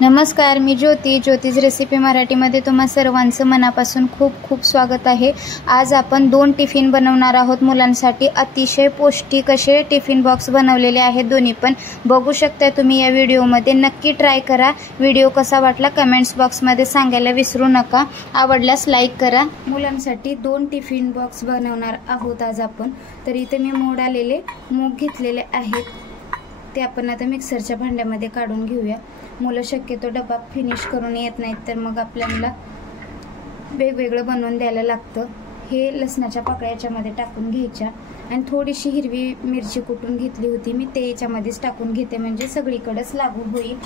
नमस्कार, मी ज्योतिष रेसिपी मराठीमध्ये तुम्हा सर्वांचं मनापासून खूप खूप स्वागत आहे। आज आपण 2 टिफिन बनवणार आहोत मुलांसाठी। अतिशय पौष्टिक असे टिफिन बॉक्स बनवलेले आहेत दोन्ही पण। बघू शकता तुम्ही या व्हिडिओमध्ये। नक्की ट्राय करा। व्हिडिओ कसा वाटला कमेंट्स बॉक्समध्ये सांगायला विसरू नका। आवडल्यास लाईक करा। मुलांसाठी 2 टिफिन बॉक्स बनवणार आहोत आज आपण। तर इथे मी मोड आलेले मूग घेतलेले आहेत, ते आपण आता मिक्सरच्या भांड्यामध्ये काढून घेऊया। मुलं शक्यतो डबा फिनिश करून येत नाहीत, तर मग आपल्याला वेगवेगळं बनवून द्यायला लागतं। हे लसणाच्या पाकळ्या याच्यामध्ये टाकून घ्यायच्या आणि थोडीशी हिरवी मिरची कुटून घेतली होती मी, ते याच्यामध्येच टाकून घेते म्हणजे सगळीकडेच लागू होईल।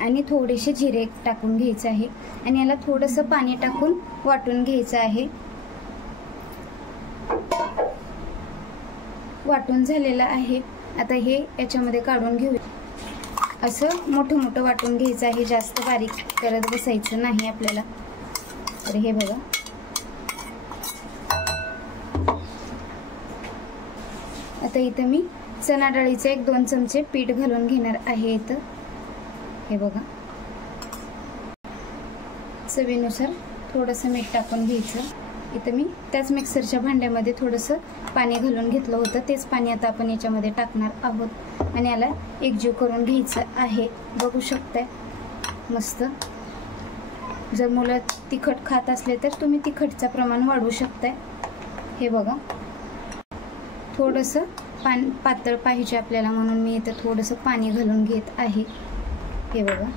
आणि थोडेसे जिरे टाकून घ्यायचे आहे आणि याला थोडंसं पाणी टाकून वाटून घ्यायचं आहे। वाटून झालेलं आहे। आता हे याच्यामध्ये काढून घेऊ। असं मोठं मोठं वाटून घ्यायचं आहे, जास्त बारीक करत बसायचं नाही आपल्याला। तर हे बघा, आता इथं मी चणा डाळीचे 1-2 चमचे पीठ घालून घेणार आहे। इथं हे बघा, चवीनुसार थोडंसं मीठ टाकून घ्यायचं। इथं मी त्याच मिक्सरच्या भांड्यामध्ये थोडंसं पाणी घालून घेतलं होतं, तेच पाणी आता आपण याच्यामध्ये टाकणार आहोत आणि याला एकजीव करून घ्यायचं आहे। बघू शकताय मस्त। जर मुलं तिखट खात असले तर तुम्ही तिखटचं प्रमाण वाढवू शकताय। हे बघा, थोडंसं पातळ पाहिजे आपल्याला म्हणून मी इथं थोडंसं पाणी घालून घेत आहे। हे बघा,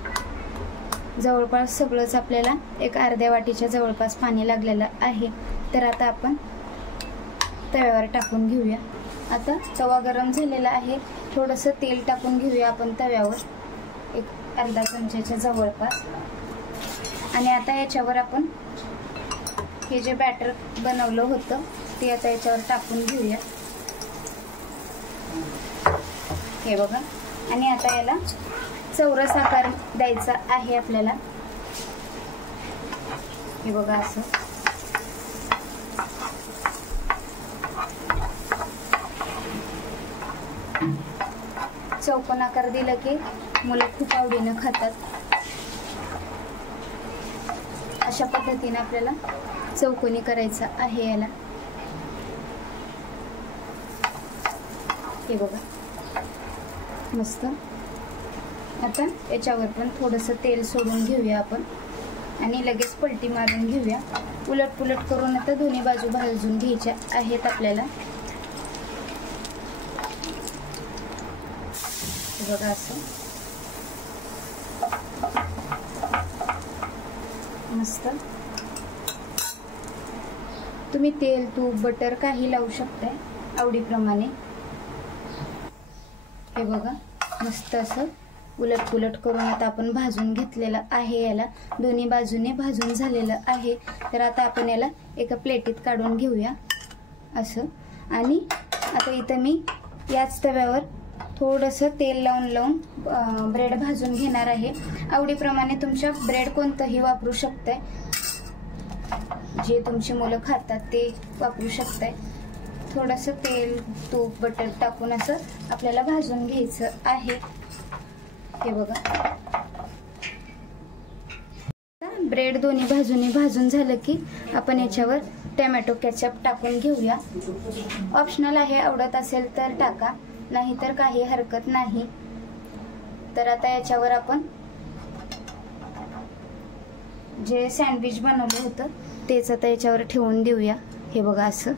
जवळपास सगळंच आपल्याला एक अर्ध्या वाटीच्या जवळपास पाणी लागलेलं आहे। तर आता आपण तव्यावर टाकून घेऊया। आता तवा गरम झालेला आहे, थोडंसं तेल टाकून घेऊया आपण तव्यावर, एक अर्धा चमच्याच्या जवळपास। आणि आता याच्यावर आपण हे जे बॅटर बनवलं होतं ते आता याच्यावर टाकून घेऊया। हे बघा, आणि आता याला चौरस आकार द्यायचा आहे आपल्याला। हे बघा, असं चौकोन आकार दिला की मुलं खूप आवडीनं खातात। अशा पद्धतीने आपल्याला चौकोनी करायचं आहे याला। हे बघा, मस्त। आता याच्यावर पण थोडंसं तेल सोडून घेऊया आपण आणि लगेच पलटी मारून घेऊया। उलट पुलट करून आता दोन्ही बाजू भाजून घ्यायच्या आहेत आपल्याला। बघा, असं मस्त। तुम्ही तेल, तूप, बटर काही लावू शकताय आवडीप्रमाणे। हे बघा, मस्त असं उलट पुलट करून आता आपण भाजून घेतलेलं आहे याला। दोन्ही बाजूने भाजून झालेलं आहे। तर आता आपण याला एका प्लेटीत काढून घेऊया असं। आणि आता इथं मी याच तव्यावर थोडंसं तेल लावून ब्रेड भाजून घेणार आहे। आवडीप्रमाणे तुमच्या ब्रेड कोणतंही वापरू शकताय, जे तुमची मुलं खातात ते वापरू शकताय। थोडंसं तेल, तूप, बटर टाकून असं आपल्याला भाजून घ्यायचं आहे। हे बघा, ब्रेड दोन्ही बाजूने भाजून झालं की आपण याच्यावर टोमॅटो केचप टाकून घेऊया। ऑप्शनल आहे, आवडत असेल तर टाका, नाही तर काही हरकत नाही। तर आता याच्यावर आपण जे सँडविच बनवलं होतं तेच आता याच्यावर ठेवून देऊया। हे बघा, असं।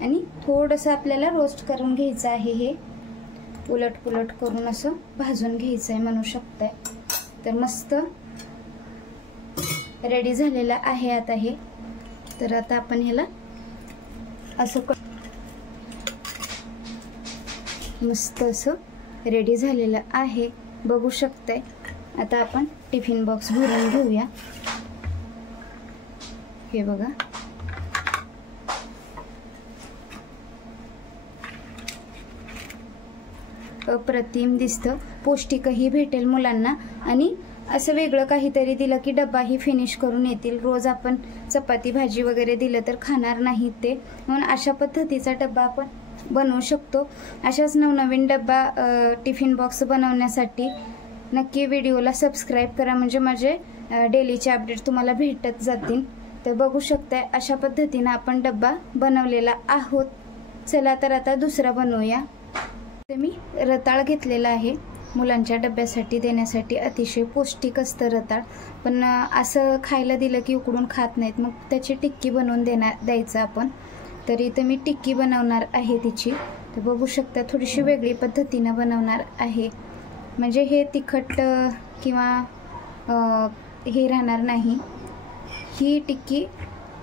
आणि थोडंसं आपल्याला रोस्ट करून घ्यायचं आहे। हे उलट पुलट करून असं भाजून घ्यायचं आहे म्हणू शकताय। तर मस्त रेडी झालेलं आहे आता हे। तर आता आपण ह्याला असं मस्त असं रेडी झालेलं आहे, बघू शकताय। आता आपण टिफिन बॉक्स भरून घेऊया। हे बघा, अप्रतिम दिसतं, पौष्टिकही भेटेल मुलांना आणि असं वेगळं काहीतरी दिलं की डब्बाही फिनिश करून येतील। रोज आपण चपाती भाजी वगैरे दिलं तर खाणार नाहीत ते, म्हणून अशा पद्धतीचा डब्बा आपण बनवू शकतो। अशाच नवनवीन डब्बा टिफिन बॉक्स बनवण्यासाठी नक्की व्हिडिओला सबस्क्राईब करा, म्हणजे माझे डेलीचे अपडेट तुम्हाला भेटत जातील। तर बघू शकताय अशा पद्धतीने आपण डब्बा बनवलेला आहोत। चला तर आता दुसरा बनवूया। तर मी रताळ घेतलेला आहे मुलांच्या डब्यासाठी देण्यासाठी। अतिशय पौष्टिक असतं रताळ, पण असं खायला दिलं की उकडून खात नाहीत, मग त्याची टिक्की बनवून द्यायचं आपण। तर इथं मी टिक्की बनवणार आहे तिची। तर बघू शकता थोडीशी वेगळी पद्धतीने बनवणार आहे, म्हणजे हे तिखट किंवा हे राहणार नाही। ही टिक्की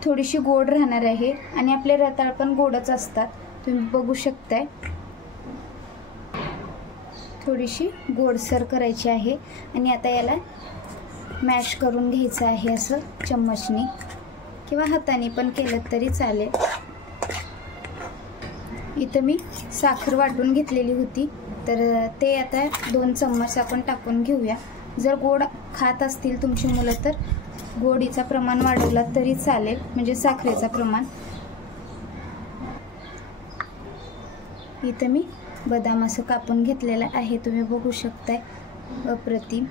थोडीशी गोड राहणार आहे आणि आपले रताळ पण गोडच असतात, तुम्ही बघू शकताय। थोडीशी गोडसर करायची आहे आणि आता याला मॅश करून घ्यायचं आहे, असं चम्मचनी किंवा हाताने पण केलं तरी चालेल। इथं मी साखर वाटून घेतलेली होती, तर ते आता 2 चम्मच आपण टाकून घेऊया। जर गोड खात असतील तुमची मुलं तर गोडीचा प्रमाण वाढवला तरी चालेल, म्हणजे साखरेचा प्रमाण। इथं मी बदाम असं कापून घेतलेलं आहे, तुम्ही बघू शकताय, अप्रतिम।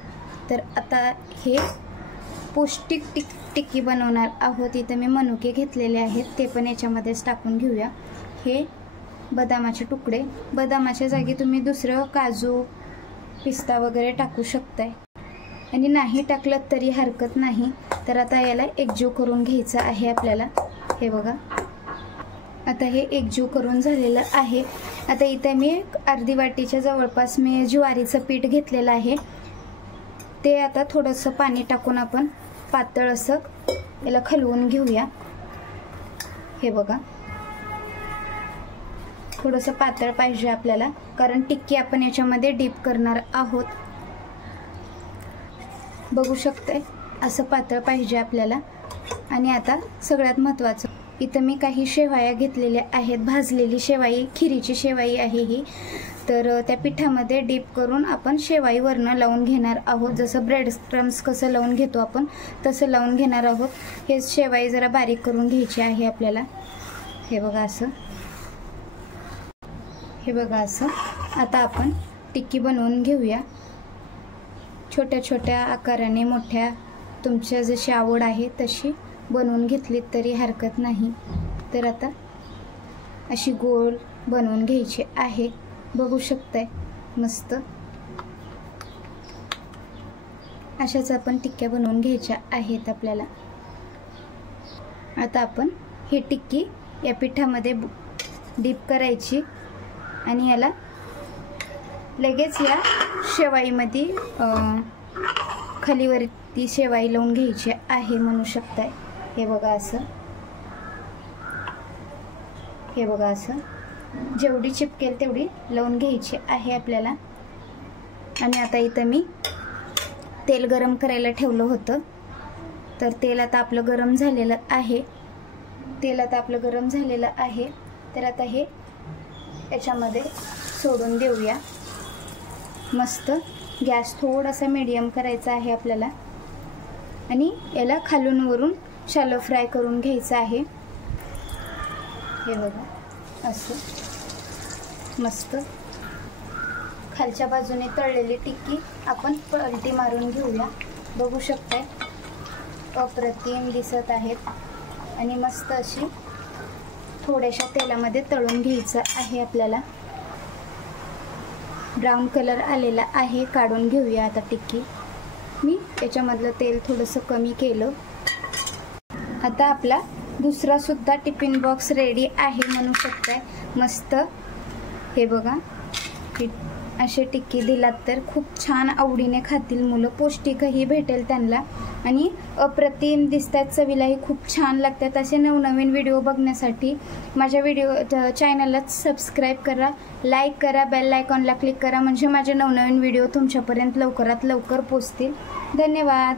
तर आता हे पौष्टिक टिक्की बनवणार आहोत। इथं मी मनुके घेतलेले आहेत, ते पण याच्यामध्येच टाकून घेऊया। हे बदामाचे तुकडे, बदामाच्या जागी तुम्ही दुसरं काजू पिस्ता वगैरे टाकू शकताय, आणि नाही टाकलं तरी हरकत नाही। तर आता याला एकजीव करून घ्यायचं आहे आपल्याला। हे बघा आता हे एकजीव करून झालेलं आहे। आता इथे मी अर्धी वाटीच्या जवळपास मी ज्वारीचं पीठ घेतलेलं आहे, ते आता थोडंसं पाणी टाकून आपण पातळ असं याला खलवून घेऊया। हे बघा थोडंसं पातळ पाहिजे आपल्याला, कारण टिक्की आपण याच्यामध्ये डीप करणार आहोत। बघू शकताय असं पातळ पाहिजे आपल्याला। आणि आता सगळ्यात महत्त्वाचं, इथं मी काही शेवाया घेतलेल्या आहेत, भाजलेली शेवाई, खिरीची शेवाई आहे ही। तर त्या पिठामध्ये डीप करून आपण शेवाई वरनं लावून घेणार आहोत, जसं ब्रेड क्रम्स कसं लावून घेतो आपण तसं लावून घेणार आहोत। हे शेवाई जरा बारीक करून घ्यायची आहे आपल्याला। हे बघा असं, हे बघा असं। आता आपण टिक्की बनवून घेऊया, छोट्या छोट्या आकाराने, मोठ्या, तुमच्या जशी आवड आहे तशी बनवून घेतली तरी हरकत नाही। तर आता अशी गोल बनवून घ्यायची आहे, बघू शकताय मस्त। अशाच आपण टिक्क्या बनवून घ्यायच्या आहेत आपल्याला। आता आपण ही टिक्की या पिठामध्ये डीप करायची आणि याला लगेच या शेवाईमध्ये खालीवरती शेवाई लावून घ्यायची आहे, म्हणू शकताय। हे बघा असं, हे बघा असं, जेवढी चिपकेल तेवढी लावून घ्यायची आहे आपल्याला। आणि आता इथं मी तेल गरम करायला ठेवलं होतं, तर तेल आता आपलं गरम झालेलं आहे। तेल आता आपलं गरम झालेलं आहे, तर आता हे याच्यामध्ये सोडून देऊया। मस्त गॅस थोडासा मीडियम करायचा आहे आपल्याला, आणि याला खालून वरून शॅलो फ्राय करून घ्यायचं आहे। हे बघा असं मस्त खालच्या बाजूने तळलेली टिक्की आपण पलटी मारून घेऊया। बघू शकताय अप्रतिम दिसत आहेत, आणि मस्त अशी थोड्याशा तेलामध्ये तळून घ्यायचं आहे आपल्याला। ब्राऊन कलर आलेला आहे, काढून घेऊया आता टिक्की। मी याच्यामधलं तेल थोडंसं कमी केलं। आता आपला दुसरा सुद्धा टिफिन बॉक्स रेडी आहे, म्हणू शकताय मस्त। हे बघा असे टिक्की दिलात तर खूप छान आवडीने खातील मुलं, पौष्टिकही भेटेल त्यांना, आणि अप्रतिम दिसतात, चवीलाही खूप छान लागतात। असे नवनवीन व्हिडिओ बघण्यासाठी माझ्या चॅनलला सबस्क्राईब करा, लाईक करा, बेल आयकॉनला क्लिक करा, म्हणजे माझे नवनवीन व्हिडिओ तुमच्यापर्यंत लवकरात लवकर पोहोचतील। धन्यवाद।